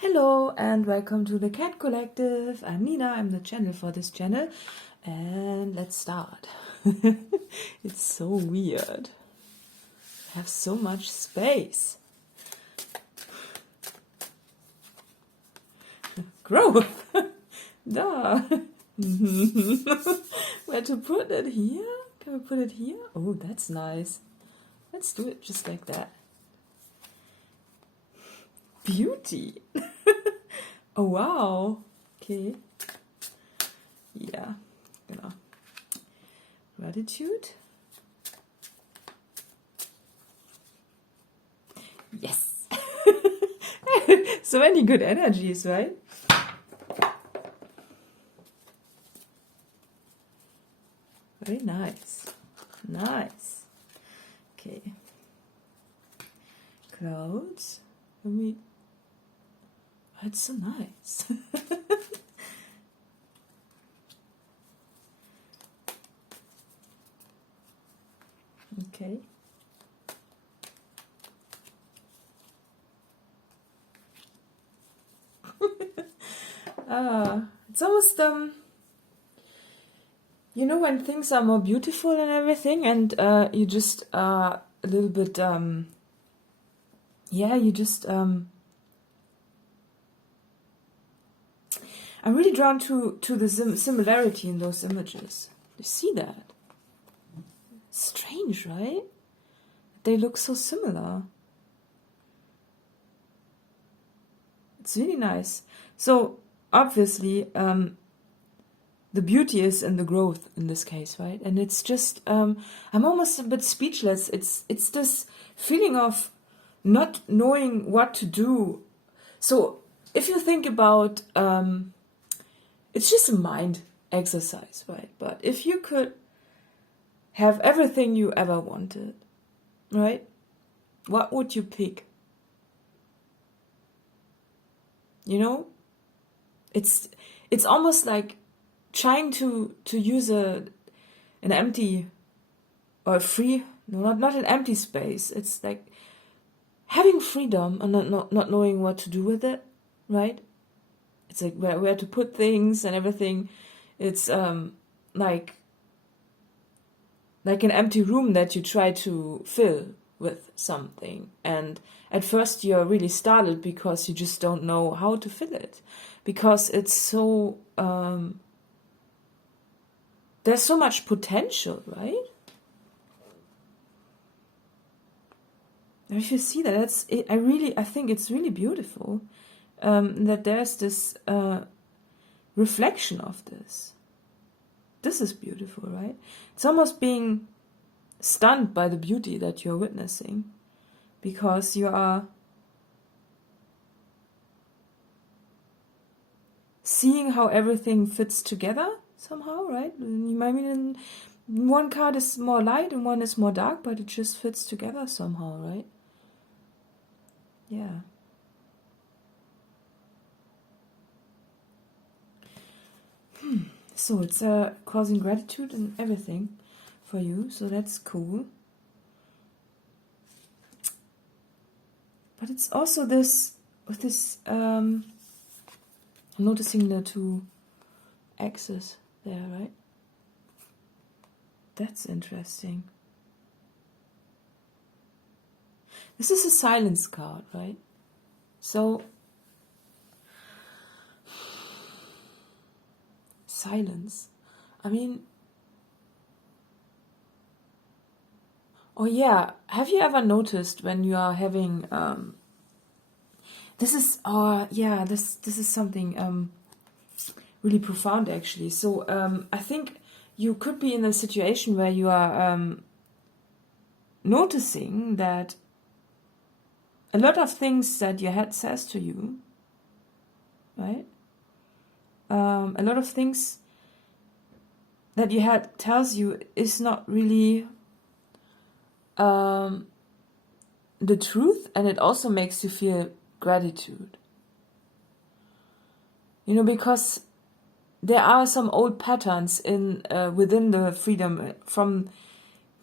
Hello and welcome to the Cat Collective. I'm Nina, I'm the channel for this channel. And let's start. It's so weird. I have so much space. Growth! Duh! Where to put it? Here? Can we put it here? Oh, that's nice. Let's do it just like that. Beauty! Oh wow! Okay. Yeah, genau. Gratitude. Yes! So many good energies, right? Very nice. Nice. Okay. Clouds. Let me... Oh, it's so nice. Okay. It's almost you know, when things are more beautiful and everything, and you just a little bit yeah, you just I'm really drawn to the similarity in those images. You see that? Strange, right? They look so similar. It's really nice. So obviously the beauty is in the growth in this case, right? And it's just I'm almost a bit speechless. It's this feeling of not knowing what to do. So if you think about it's just a mind exercise, right? But if you could have everything you ever wanted, right? What would you pick? You know? It's almost like trying to use an empty or free, no, not an empty space. It's like having freedom and not knowing what to do with it, right? It's like where to put things and everything. It's like an empty room that you try to fill with something, and at first you're really startled because you just don't know how to fill it, because it's so there's so much potential, right? And if you see that, that's it. I think it's really beautiful that there's this reflection of this. This is beautiful, right? It's almost being stunned by the beauty that you're witnessing, because you are seeing how everything fits together somehow, right? I mean, one card is more light and one is more dark, but it just fits together somehow, right? Yeah. So it's causing gratitude and everything for you, so that's cool. But it's also this, with this, I'm noticing the two axes there, right? That's interesting. This is a silence card, right? So silence. I mean, oh yeah, have you ever noticed when you are having this is this is something really profound actually. So I think you could be in a situation where you are noticing that a lot of things that your head says to you, right? A lot of things that your head tells you is not really the truth, and it also makes you feel gratitude. You know, because there are some old patterns in within the freedom from,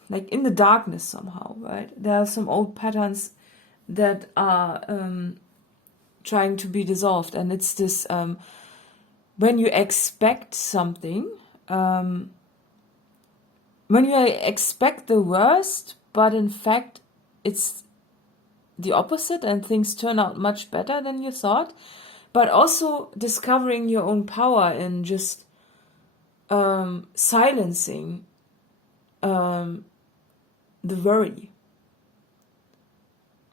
like, in the darkness somehow, right? There are some old patterns that are trying to be dissolved. And it's this, when you expect something, when you expect the worst, but in fact it's the opposite and things turn out much better than you thought, but also discovering your own power in just silencing the worry.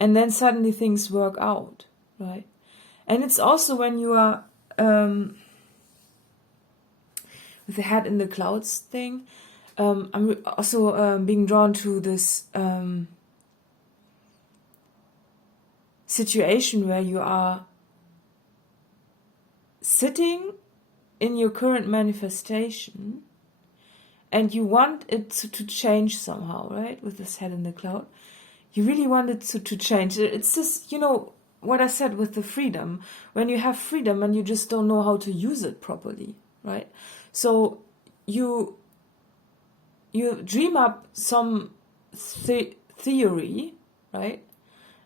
And then suddenly things work out, right? And it's also when you are with the head in the clouds thing, I'm also being drawn to this situation where you are sitting in your current manifestation and you want it to change somehow, right? With this head in the cloud. You really want it to change. It's just, you know, what I said with the freedom. When you have freedom and you just don't know how to use it properly, right? So you dream up some theory, right?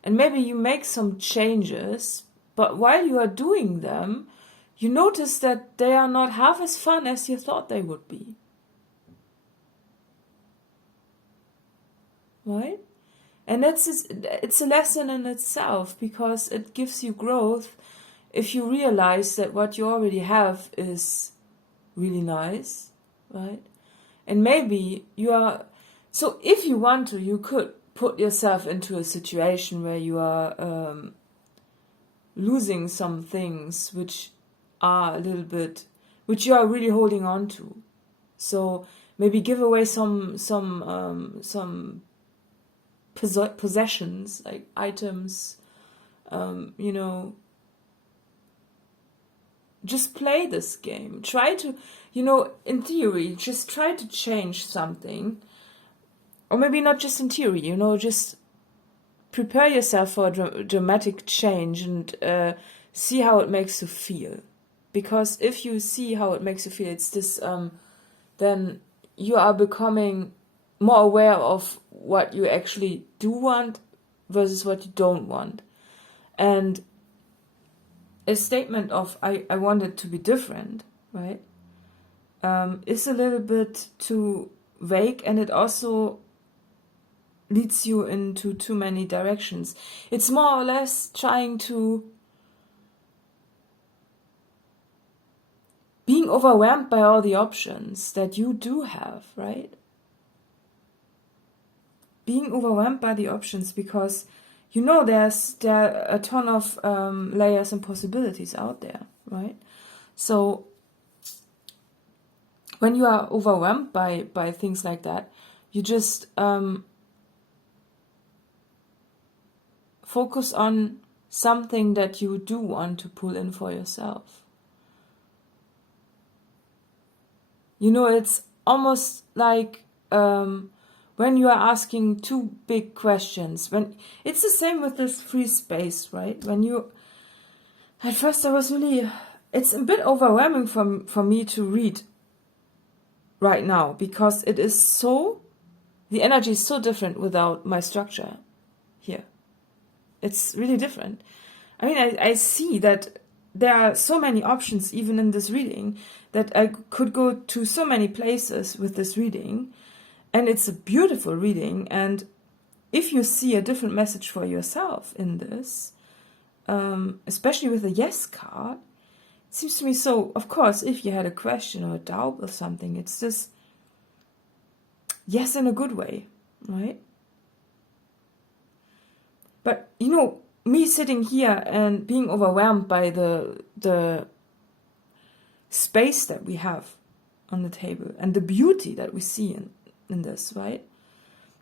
And maybe you make some changes, but while you are doing them, you notice that they are not half as fun as you thought they would be. Right? And it's a lesson in itself, because it gives you growth if you realize that what you already have is really nice, right? And maybe you are... So if you want to, you could put yourself into a situation where you are losing some things which are a little bit... which you are really holding on to. So maybe give away some possessions, like items, you know, just play this game. Try to, you know, in theory, just try to change something. Or maybe not just in theory, you know, just prepare yourself for a dramatic change and see how it makes you feel. Because if you see how it makes you feel, it's this, then you are becoming more aware of what you actually do want versus what you don't want. And a statement of I want it to be different, right, is a little bit too vague, and it also leads you into too many directions. It's more or less trying to being overwhelmed by all the options that you do have, right? Being overwhelmed by the options, because you know there are a ton of layers and possibilities out there, right? So when you are overwhelmed by things like that, you just focus on something that you do want to pull in for yourself. You know, it's almost like when you are asking two big questions. When it's the same with this free space, right? When you, at first I was really, it's a bit overwhelming for me to read right now, because it is so, the energy is so different without my structure here. It's really different. I mean, I see that there are so many options even in this reading, that I could go to so many places with this reading, and it's a beautiful reading. And if you see a different message for yourself in this, especially with the yes card, it seems to me so, of course, if you had a question or a doubt or something, it's just yes in a good way, right? But, you know, me sitting here and being overwhelmed by the space that we have on the table and the beauty that we see in this, right?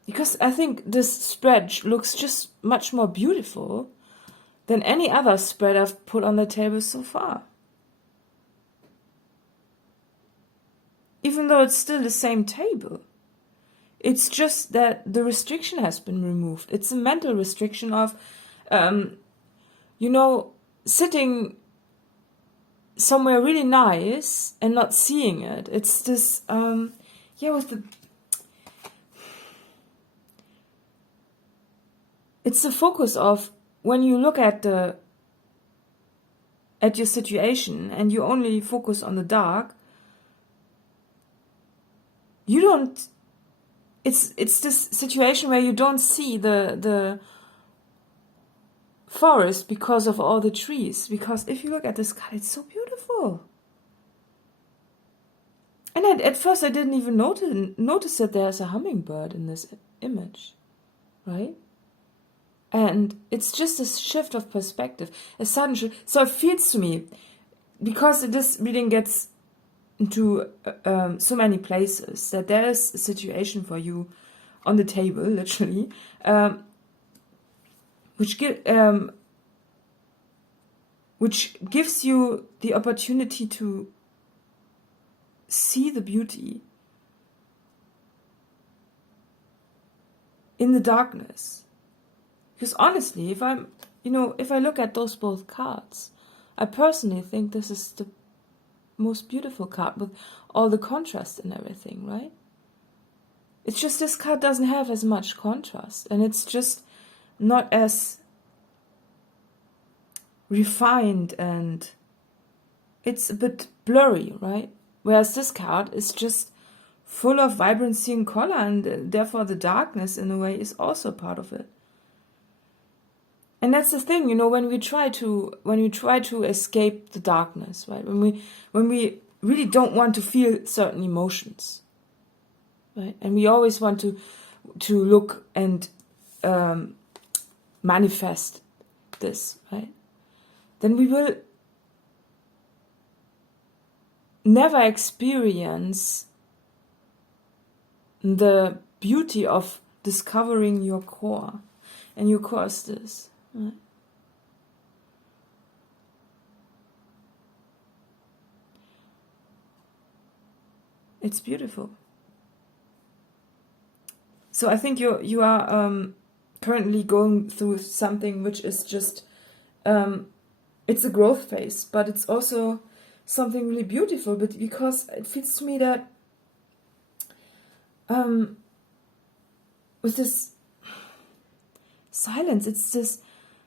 Because I think this spread looks just much more beautiful than any other spread I've put on the table so far. Even though it's still the same table. It's just that the restriction has been removed. It's a mental restriction of, you know, sitting somewhere really nice and not seeing it. It's this, with the... It's the focus of when you look at the at your situation and you only focus on the dark, you don't, it's this situation where you don't see the forest because of all the trees. Because if you look at this card, it's so beautiful. And at first I didn't even notice that there's a hummingbird in this image, right? And it's just a shift of perspective, a sudden shift. So it feels to me, because this reading gets into so many places, that there is a situation for you on the table, literally, which gives you the opportunity to see the beauty in the darkness. Because honestly, if I look at those both cards, I personally think this is the most beautiful card with all the contrast and everything, right? It's just this card doesn't have as much contrast, and it's just not as refined, and it's a bit blurry, right? Whereas this card is just full of vibrancy and color, and therefore the darkness in a way is also part of it. And that's the thing, when we try to escape the darkness, right? When we really don't want to feel certain emotions, right? And we always want to look and manifest this, right? Then we will never experience the beauty of discovering your core. And your core is this. Right? It's beautiful. So I think you are currently going through something which is just it's a growth phase, but it's also something really beautiful. But because it feels to me that with this silence, it's this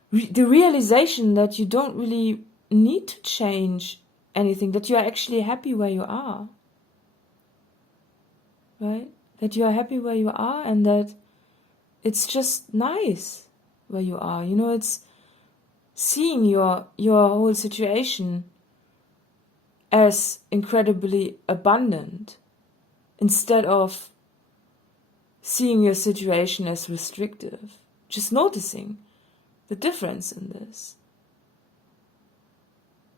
the realization that you don't really need to change anything, that you are actually happy where you are, right? That you are happy where you are, and that it's just nice where you are. It's seeing your whole situation as incredibly abundant instead of seeing your situation as restrictive. Just noticing the difference in this.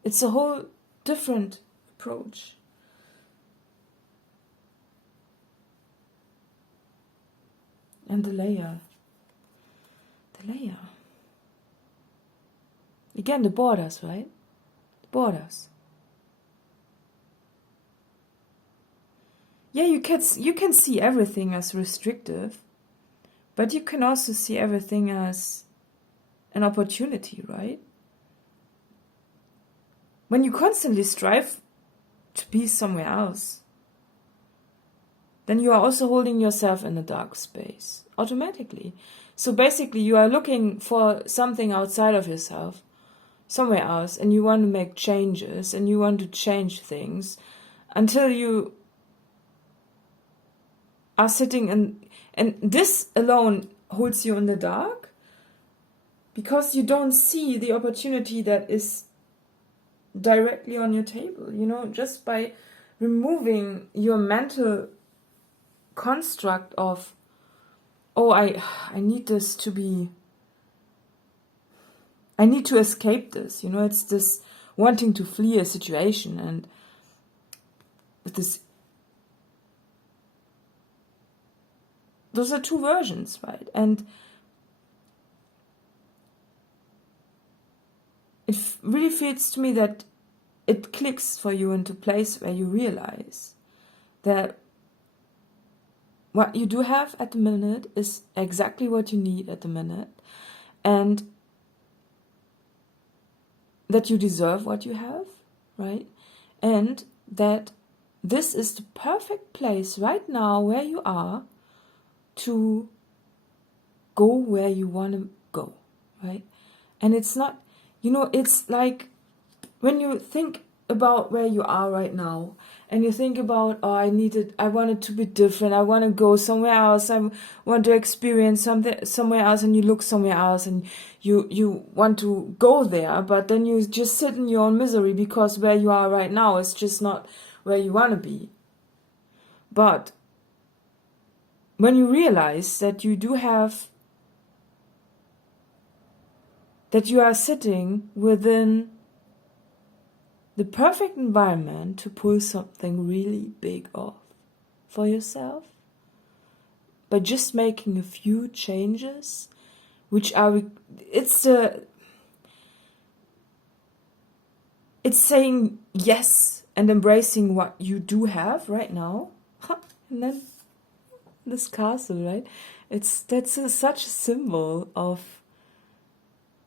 It's a whole different approach. And the layer. Again, the borders, right? The borders. Yeah, you can see everything as restrictive, but you can also see everything as an opportunity, right? When you constantly strive to be somewhere else, then you are also holding yourself in a dark space, automatically. So basically, you are looking for something outside of yourself, somewhere else, and you want to make changes, and you want to change things, until you are sitting and this alone holds you in the dark, because you don't see the opportunity that is directly on your table. Just by removing your mental construct of, oh, I need this to be, I need to escape this. It's this wanting to flee a situation, and with this, those are two versions, right? And it really feels to me that it clicks for you into place where you realize that what you do have at the minute is exactly what you need at the minute, and that you deserve what you have, right? And that this is the perfect place right now where you are to go where you want to go, right? And it's not, it's like when you think about where you are right now, and you think about, oh, I want it to be different, I want to go somewhere else, I want to experience something somewhere else, and you look somewhere else, and you want to go there, but then you just sit in your own misery because where you are right now is just not where you want to be. But when you realize that you do have, that you are sitting within the perfect environment to pull something really big off for yourself, by just making a few changes, which are, it's saying yes and embracing what you do have right now. And then this castle, right? Such a symbol of,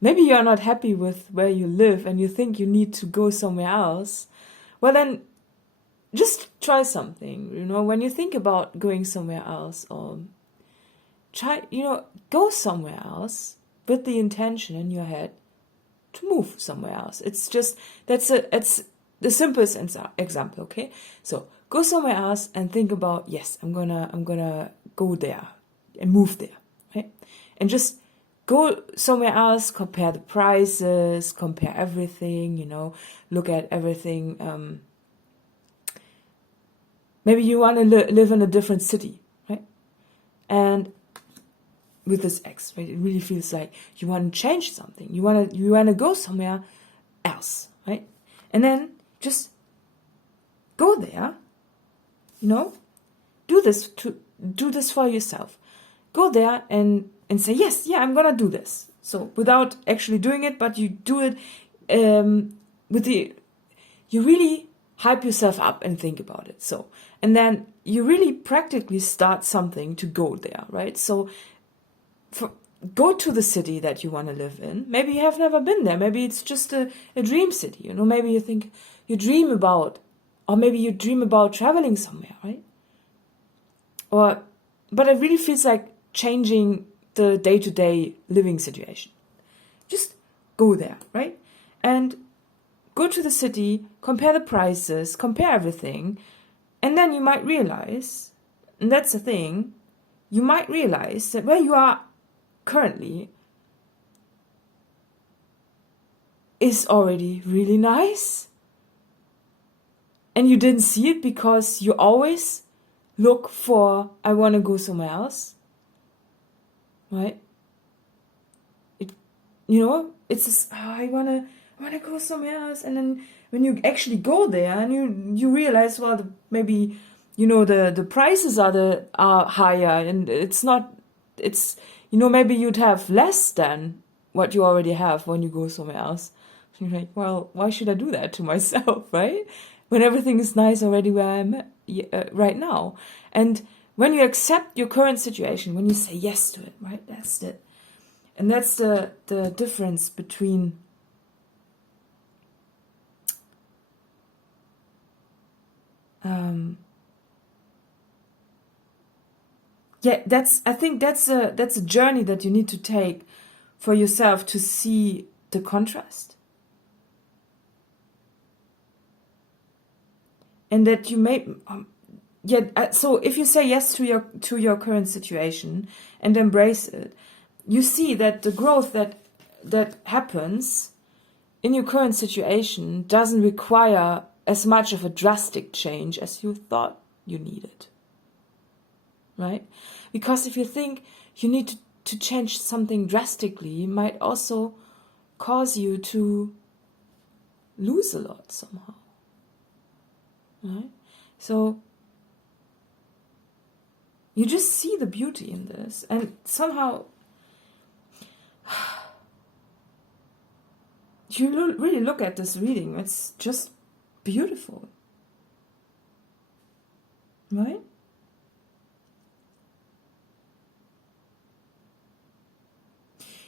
maybe you are not happy with where you live and you think you need to go somewhere else. Well, then just try something, when you think about going somewhere else, or try, go somewhere else with the intention in your head to move somewhere else. It's just, it's the simplest example, okay? So go somewhere else and think about, yes, I'm gonna go there and move there, right? And just go somewhere else, compare the prices, compare everything, look at everything. Maybe you want to live in a different city, right? And with this X, right, it really feels like you want to change something. You want to go somewhere else, right? And then just go there, do this for yourself. Go there and say, yes, yeah, I'm gonna do this. So without actually doing it, but you do it you really hype yourself up and think about it. So, and then you really practically start something to go there, right? So go to the city that you want to live in. Maybe you have never been there. Maybe it's just a dream city, maybe you dream about traveling somewhere, right? But it really feels like changing the day-to-day living situation. Just go there, right? And go to the city, compare the prices, compare everything, and then you might realize, and that's the thing, you might realize that where you are currently is already really nice. And you didn't see it because you always look for, I want to go somewhere else. Right? It's just, I wanna go somewhere else, and then when you actually go there and you realize, well, maybe the prices are higher, and maybe you'd have less than what you already have when you go somewhere else. You're like, well, why should I do that to myself, right? When everything is nice already where I'm at, right now. And when you accept your current situation, when you say yes to it, right? That's it. And that's the difference between I think that's a journey that you need to take for yourself to see the contrast. And that you may so if you say yes to your current situation and embrace it, you see that the growth that happens in your current situation doesn't require as much of a drastic change as you thought you needed. Right? Because if you think you need to change something drastically, it might also cause you to lose a lot somehow. Right? So you just see the beauty in this, and somehow you really look at this reading, it's just beautiful. Right?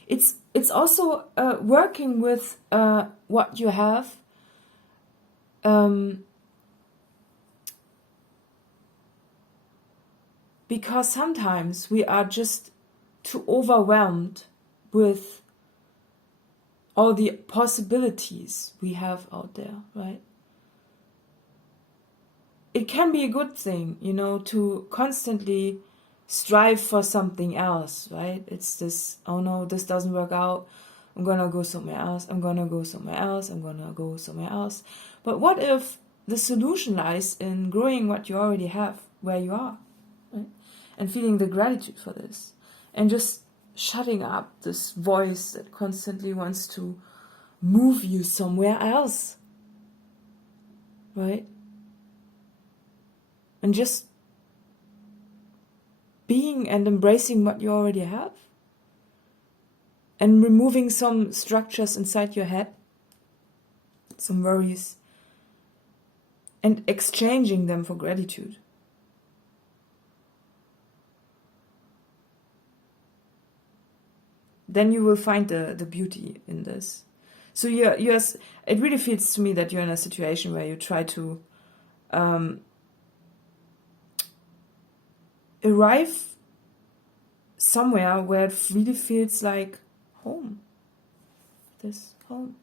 It's also working with what you have, because sometimes we are just too overwhelmed with all the possibilities we have out there, right? It can be a good thing, to constantly strive for something else, right? It's this, oh no, this doesn't work out, I'm gonna go somewhere else, I'm gonna go somewhere else, I'm gonna go somewhere else. But what if the solution lies in growing what you already have, where you are, right? And feeling the gratitude for this, and just shutting up this voice that constantly wants to move you somewhere else, right? And just being and embracing what you already have, and removing some structures inside your head, some worries, and exchanging them for gratitude. Then you will find the beauty in this. So it really feels to me that you're in a situation where you try to arrive somewhere where it really feels like home. This home.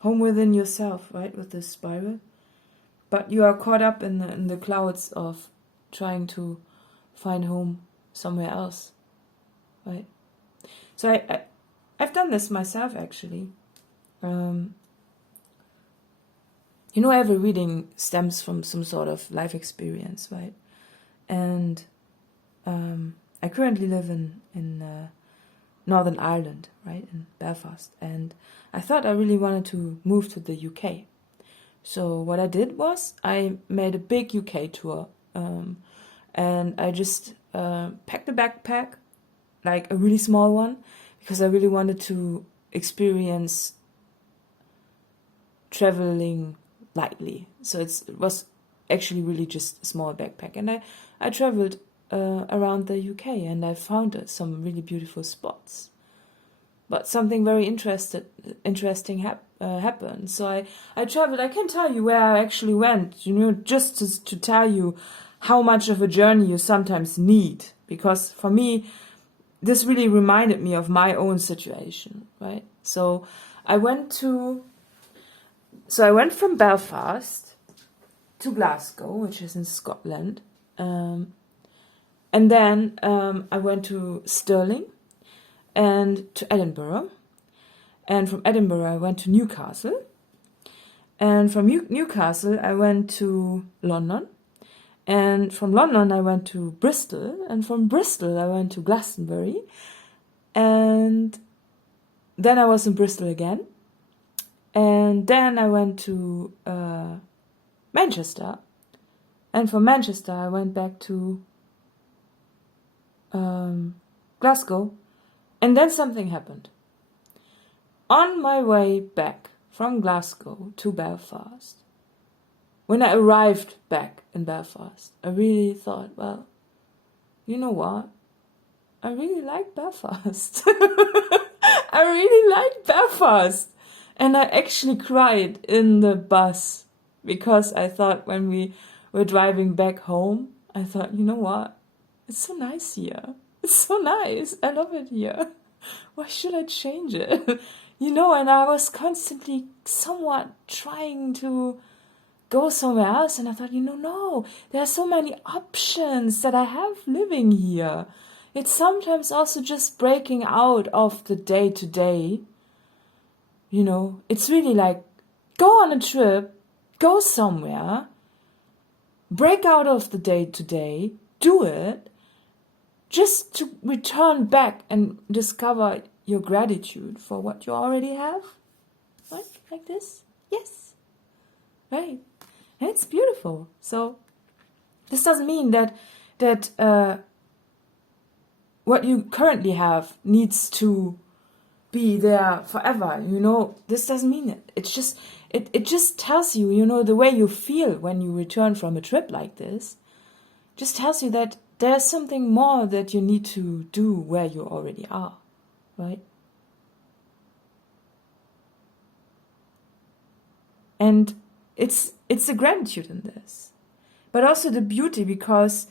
Home within yourself, right, with this spiral. But you are caught up in the clouds of trying to find home somewhere else, right? So I've done this myself, actually. Every reading stems from some sort of life experience, right? And I currently live in Northern Ireland, right, in Belfast, and I thought I really wanted to move to the UK. So what I did was I made a big UK tour, and I just packed a backpack, like a really small one, because I really wanted to experience traveling lightly. So it was actually really just a small backpack, and I traveled around the UK, and I found some really beautiful spots. But something very interesting happened. So I traveled. I can tell you where I actually went, just to tell you how much of a journey you sometimes need. Because for me, this really reminded me of my own situation, right? So I went from Belfast to Glasgow, which is in Scotland. And then I went to Stirling and to Edinburgh. And from Edinburgh, I went to Newcastle. And from Newcastle, I went to London. And from London, I went to Bristol. And from Bristol, I went to Glastonbury. And then I was in Bristol again. And then I went to Manchester. And from Manchester, I went back to Glasgow. And then something happened. On my way back from Glasgow to Belfast, when I arrived back in Belfast, I really thought, well, you know what? I really like Belfast. I really like Belfast. And I actually cried in the bus because I thought when we were driving back home, I thought, you know what? It's so nice here. It's so nice. I love it here. Why should I change it? And I was constantly somewhat trying to go somewhere else. And I thought, no, there are so many options that I have living here. It's sometimes also just breaking out of the day-to-day. It's really like, go on a trip, go somewhere, break out of the day-to-day, do it, just to return back and discover your gratitude for what you already have. Right? Like this? Yes. Right. And it's beautiful. So this doesn't mean that what you currently have needs to be there forever. This doesn't mean it. It's just it just tells you, the way you feel when you return from a trip like this, just tells you that there's something more that you need to do where you already are, right? And it's the gratitude in this, but also the beauty, because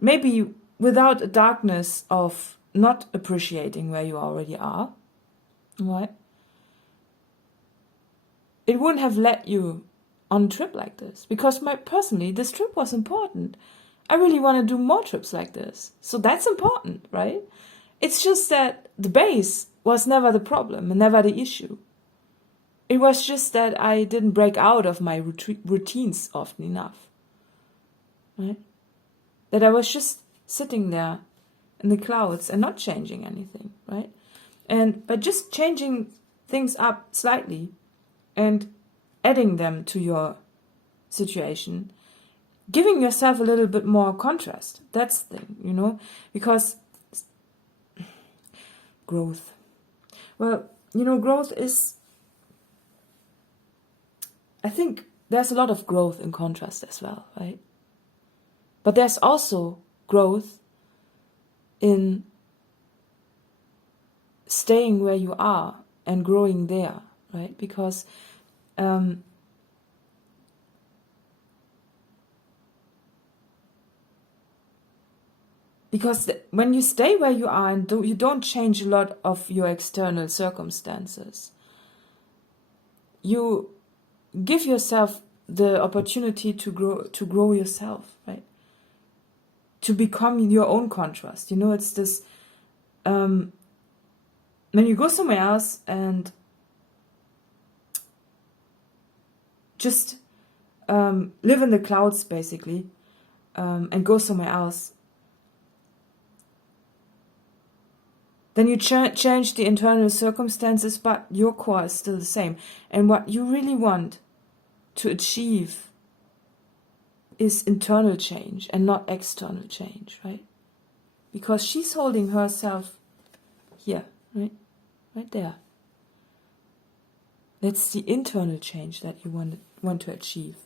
maybe without a darkness of not appreciating where you already are, right? It wouldn't have led you on a trip like this, because personally, this trip was important. I really want to do more trips like this. So that's important, right? It's just that the base was never the problem and never the issue. It was just that I didn't break out of my routines often enough, right? That I was just sitting there in the clouds and not changing anything, right? And by just changing things up slightly and adding them to your situation, giving yourself a little bit more contrast. That's the thing, you know, because growth. Well, you know, growth is, I think there's a lot of growth in contrast as well, right? But there's also growth in staying where you are and growing there, right? Because when you stay where you are and you don't change a lot of your external circumstances, you give yourself the opportunity to grow yourself, right? To become your own contrast. You know, it's this, when you go somewhere else and just live in the clouds, basically, and go somewhere else, then you change the internal circumstances, but your core is still the same. And what you really want to achieve is internal change and not external change, right? Because she's holding herself here, right? Right there. That's the internal change that you want to achieve.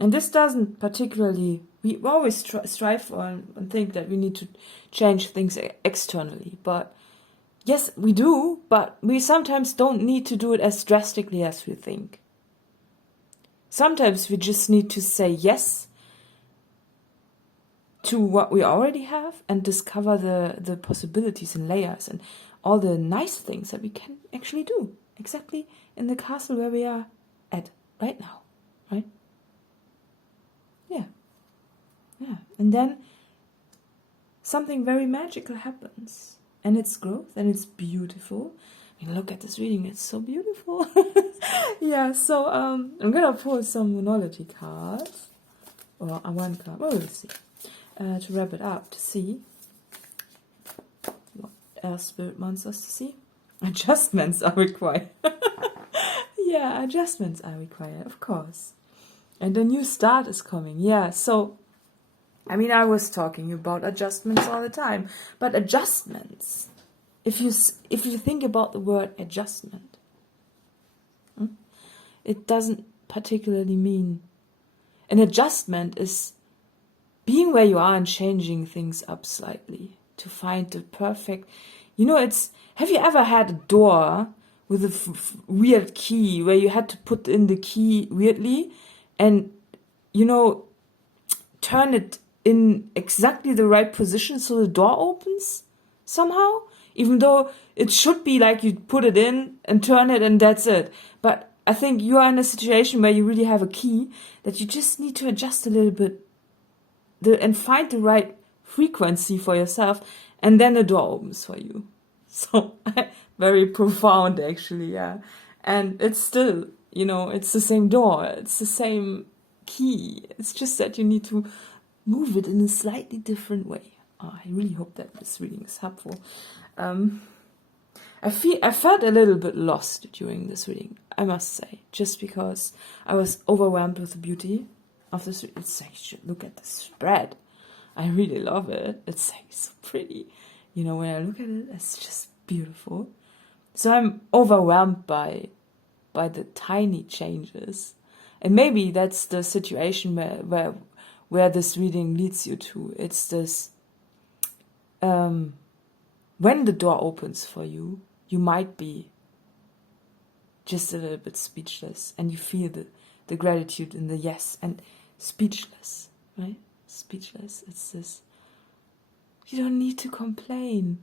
And this doesn't particularly, we always strive for and think that we need to change things externally. But yes, we do, but we sometimes don't need to do it as drastically as we think. Sometimes we just need to say yes to what we already have and discover the possibilities and layers and all the nice things that we can actually do exactly in the castle where we are at right now, right? Yeah, and then something very magical happens, and it's growth, and it's beautiful. I mean, look at this reading; it's so beautiful. Yeah, so I'm gonna pull some Moonology cards, or one card. Well, we'll see. To wrap it up, to see what else Spirit wants us to see. Adjustments are required. Yeah, adjustments are required, of course. And a new start is coming. Yeah, so I mean, I was talking about adjustments all the time, but adjustments, if you think about the word adjustment, it doesn't particularly mean, an adjustment is being where you are and changing things up slightly to find the perfect, you know, have you ever had a door with a weird key where you had to put in the key weirdly and, you know, turn it in exactly the right position so the door opens somehow, even though it should be like you put it in and turn it and that's it. But I think you are in a situation where you really have a key that you just need to adjust a little bit and find the right frequency for yourself, and then the door opens for you. So very profound, actually, yeah. And it's still, you know, it's the same door, it's the same key. It's just that you need to move it in a slightly different way. Oh, I really hope that this reading is helpful. I felt a little bit lost during this reading, I must say, just because I was overwhelmed with the beauty of this. It's like, you should look at the spread. I really love it. It's like so pretty. You know, when I look at it, it's just beautiful. So I'm overwhelmed by the tiny changes. And maybe that's the situation where this reading leads you to. It's this, when the door opens for you, you might be just a little bit speechless, and you feel the gratitude and the yes, and speechless, right? Speechless. It's this, You don't need to complain.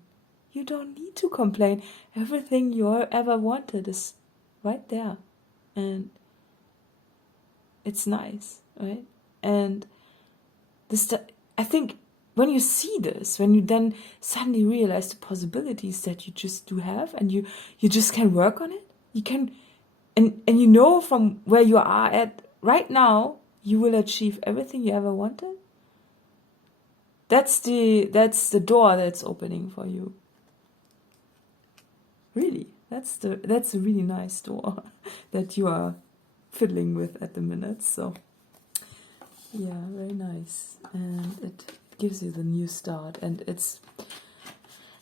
You don't need to complain. Everything you ever wanted is right there. And it's nice, right? And I think when you see this, when you then suddenly realize the possibilities that you just do have, and you just can work on it, you can, and you know from where you are at right now, you will achieve everything you ever wanted. That's the door that's opening for you. Really, that's a really nice door that you are fiddling with at the minute. So yeah, very nice, and it gives you the new start, and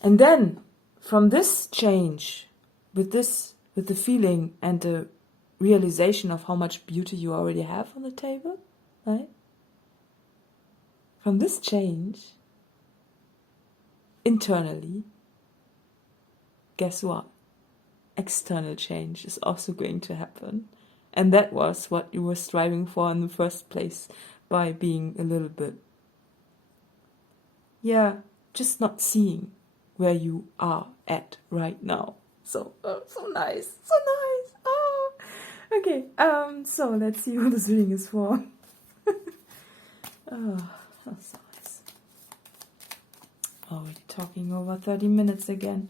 then from this change, with the feeling and the realization of how much beauty you already have on the table, right? From this change internally, guess what? External change is also going to happen. And that was what you were striving for in the first place, by being a little bit, just not seeing where you are at right now. So, so nice. Oh, okay. So let's see what this reading is for. Oh, that's nice. Already talking over 30 minutes again.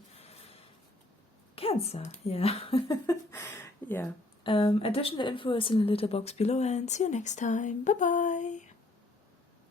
Cancer, yeah. Yeah. Additional info is in the little box below, and see you next time. Bye bye.